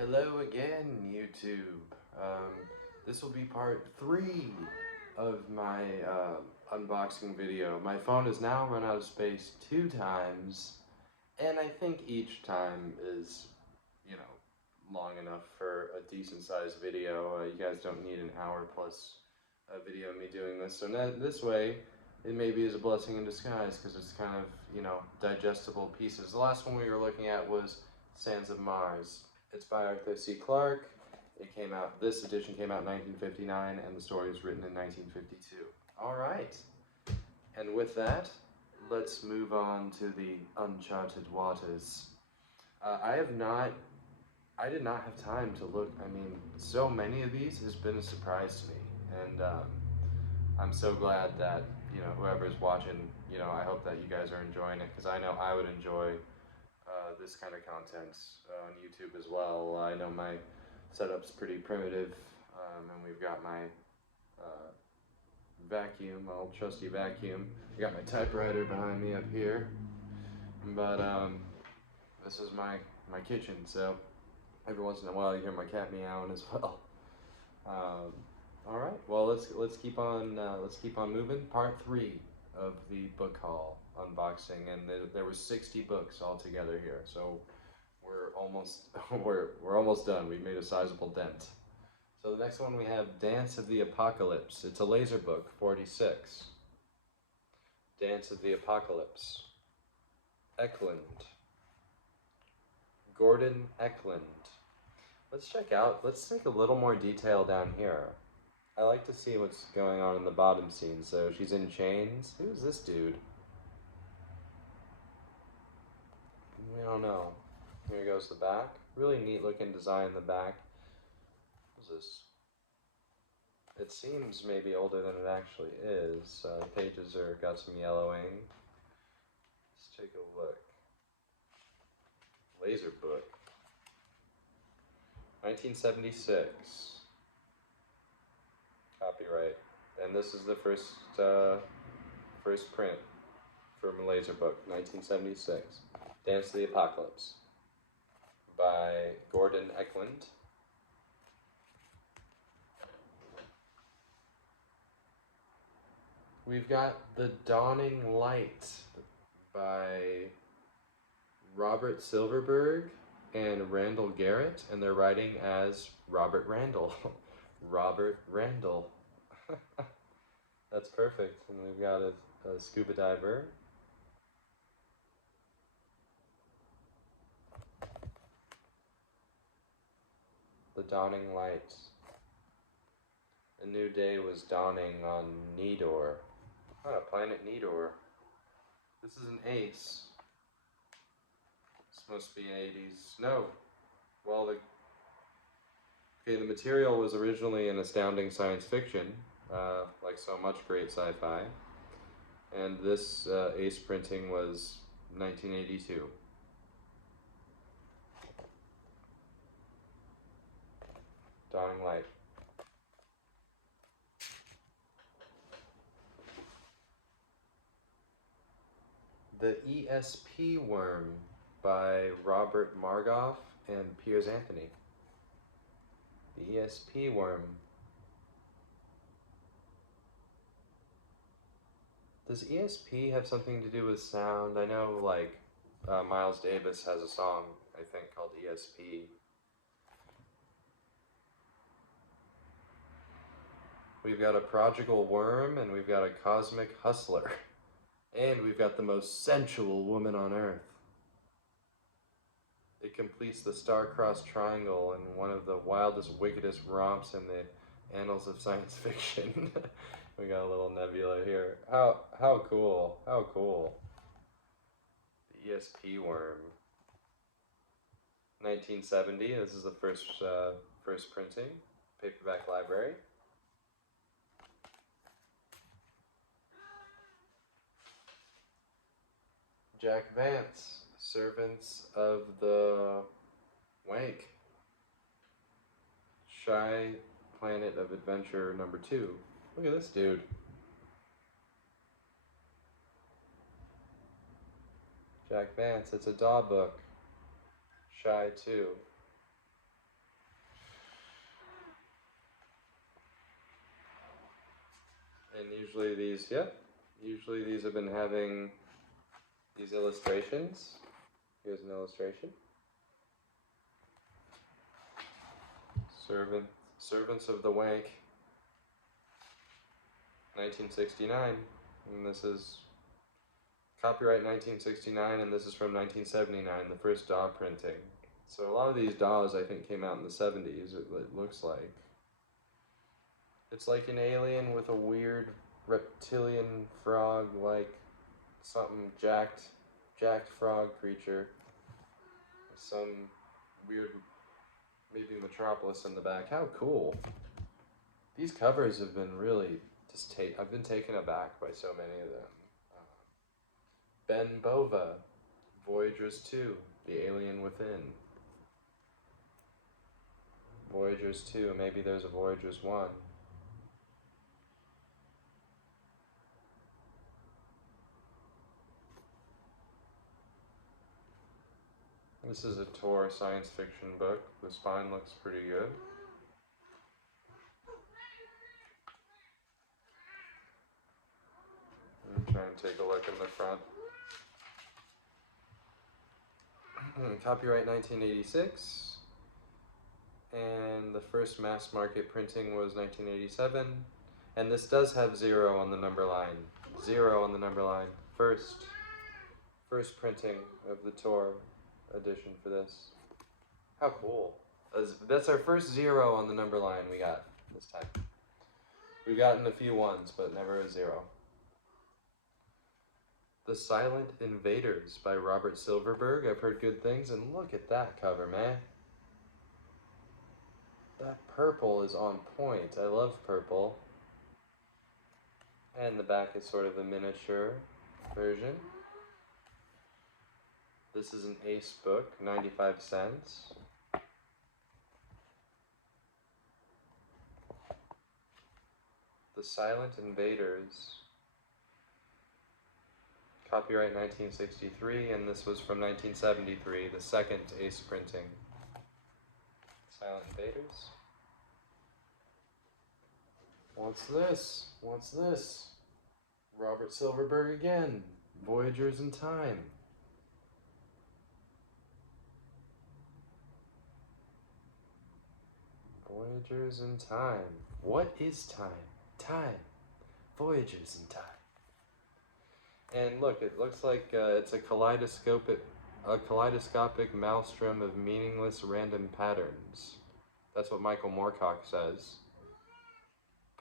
Hello again, YouTube. This will be part 3 of my unboxing video. My phone has now run out of space 2 times, and I think each time is, long enough for a decent sized video. You guys don't need an hour plus video of me doing this. So this way, it maybe is a blessing in disguise because it's kind of, digestible pieces. The last one we were looking at was Sands of Mars. It's by Arthur C. Clarke. This edition came out in 1959, and the story was written in 1952. All right. And with that, let's move on to the uncharted waters. I did not have time to look. I mean, so many of these has been a surprise to me. And I'm so glad that, whoever's watching, I hope that you guys are enjoying it, because I know I would enjoy this kind of content on YouTube as well. I know my setup's pretty primitive, and we've got my vacuum, my old trusty vacuum. I got my typewriter behind me up here, but this is my kitchen, so every once in a while you hear my cat meowing as well. All right, well let's keep on moving. Part 3 of the book haul unboxing, and there were 60 books altogether here, so we're almost we're almost done. We made a sizable dent. So the next one we have Dance of the Apocalypse. It's a laser book, 46. Dance of the Apocalypse. Eklund. Gordon Eklund. Let's take a little more detail down here. I like to see what's going on in the bottom scene. So she's in chains. Who's this dude? We don't know. Here goes the back. Really neat looking design in the back. What's this? It seems maybe older than it actually is. The pages got some yellowing. Let's take a look. Laser book. 1976. Copyright. And this is the first print from a laser book, 1976. Dance of the Apocalypse by Gordon Eklund. We've got The Dawning Light by Robert Silverberg and Randall Garrett, and they're writing as Robert Randall. Robert Randall. That's perfect. And we've got a scuba diver. The Dawning Light. A new day was dawning on Nidor. Planet Nidor. This is an ace. This must be an 80s. No. Well, the material was originally an astounding science fiction, like so much great sci-fi. And this ace printing was 1982. Dawning Light. The ESP Worm by Robert Margoff and Piers Anthony. The ESP Worm. Does ESP have something to do with sound? I know, like, Miles Davis has a song, I think, called ESP. We've got a prodigal worm, and we've got a cosmic hustler. And we've got the most sensual woman on Earth. It completes the star-crossed triangle in one of the wildest, wickedest romps in the annals of science fiction. We got a little nebula here. How cool. How cool. The ESP Worm. 1970. This is the first printing. Paperback library. Jack Vance, Servants of the Wank. Shy Planet of Adventure #2. Look at this dude. Jack Vance, it's a DAW book. Shy 2. And usually these, usually these have been having these illustrations. Here's an illustration. Servants of the Wank, 1969, and this is copyright 1969, and this is from 1979, the first DAW printing. So a lot of these DAWs I think came out in the 70s, it looks like. It's like an alien with a weird reptilian frog, like something jacked frog creature. Some weird, maybe Metropolis in the back. How cool. These covers have been really I've been taken aback by so many of them. Ben Bova, Voyagers 2, The Alien Within. Voyagers 2, maybe there's a Voyagers 1. This is a Tor science fiction book. The spine looks pretty good. I'm trying to take a look in the front. Copyright 1986. And the first mass market printing was 1987. And this does have 0 on the number line. 0 on the number line. First printing of the Tor edition for this. How cool. That's our first 0 on the number line we got this time. We've gotten a few ones, but never a 0. The Silent Invaders by Robert Silverberg. I've heard good things, and look at that cover, man. That purple is on point. I love purple. And the back is sort of a miniature version. This is an Ace book, 95 cents. The Silent Invaders. Copyright 1963, and this was from 1973, the second Ace printing. Silent Invaders. What's this? What's this? Robert Silverberg again. Voyagers in Time. Voyagers in Time. What is time? Time. Voyagers in Time. And look, it looks like it's a kaleidoscopic maelstrom of meaningless random patterns. That's what Michael Moorcock says.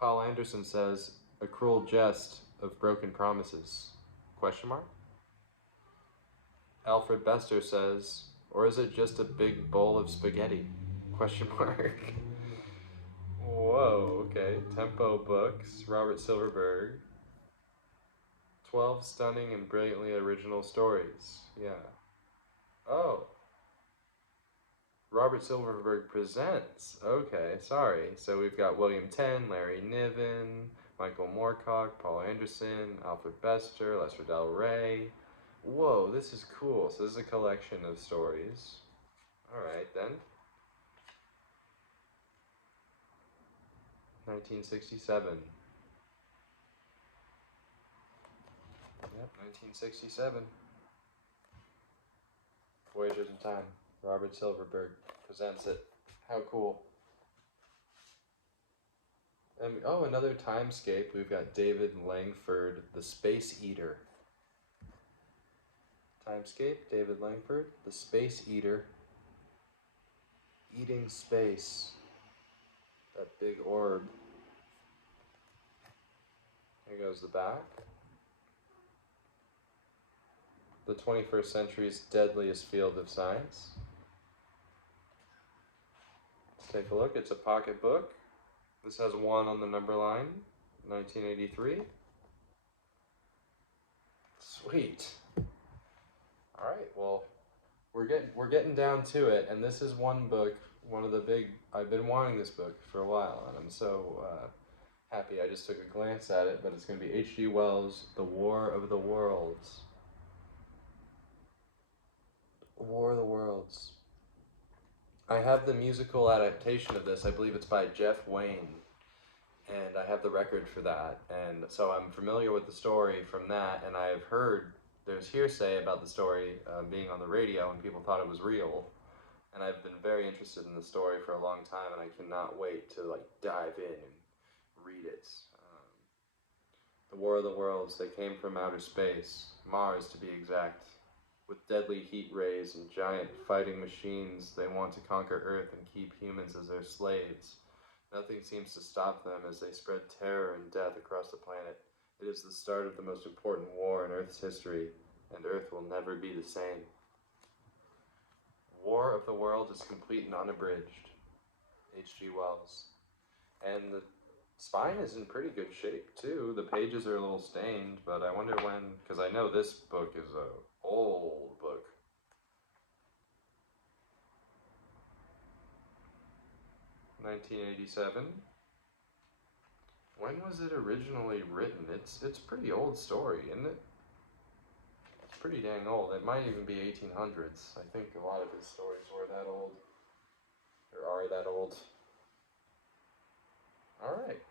Paul Anderson says, a cruel jest of broken promises. Question mark? Alfred Bester says, or is it just a big bowl of spaghetti? Question mark. Whoa, okay. Tempo Books, Robert Silverberg. 12 stunning and brilliantly original stories. Yeah. Oh. Robert Silverberg presents. Okay, sorry. So we've got William Tenn, Larry Niven, Michael Moorcock, Paul Anderson, Alfred Bester, Lester Del Rey. Whoa, this is cool. So this is a collection of stories. Alright then. 1967. Yep, 1967. Voyagers in Time. Robert Silverberg presents it. How cool. Oh, another timescape. We've got David Langford, The Space Eater. Timescape, David Langford, The Space Eater. Eating space. That big orb. Here goes the back. The 21st century's deadliest field of science. Let's take a look. It's a pocket book. This has 1 on the number line, 1983. Sweet. All right, well, we're getting down to it, and this is one book, one of the big. I've been wanting this book for a while, and I'm so happy. I just took a glance at it, but it's going to be H.G. Wells' The War of the Worlds. War of the Worlds. I have the musical adaptation of this. I believe it's by Jeff Wayne. and I have the record for that, and so I'm familiar with the story from that, and I've heard there's hearsay about the story being on the radio, and people thought it was real, and I've been very interested in the story for a long time, and I cannot wait to like dive in and read it. The War of the Worlds, they came from outer space, Mars to be exact. With deadly heat rays and giant fighting machines, they want to conquer Earth and keep humans as their slaves. Nothing seems to stop them as they spread terror and death across the planet. It is the start of the most important war in Earth's history, and Earth will never be the same. War of the World is complete and unabridged. H.G. Wells. And the spine is in pretty good shape, too. The pages are a little stained, but I wonder when, because I know this book is an old book. (1987). When was it originally written? It's a pretty old story, isn't it? It's pretty dang old. It might even be 1800s. I think a lot of his stories were that old. Or are that old. Alright.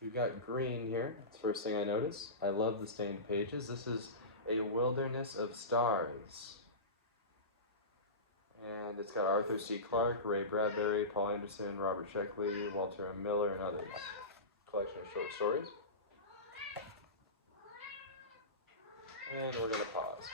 We've got green here. That's the first thing I notice. I love the stained pages. This is A Wilderness of Stars. And it's got Arthur C. Clarke, Ray Bradbury, Paul Anderson, Robert Sheckley, Walter M. Miller, and others. Collection of short stories. And we're going to pause.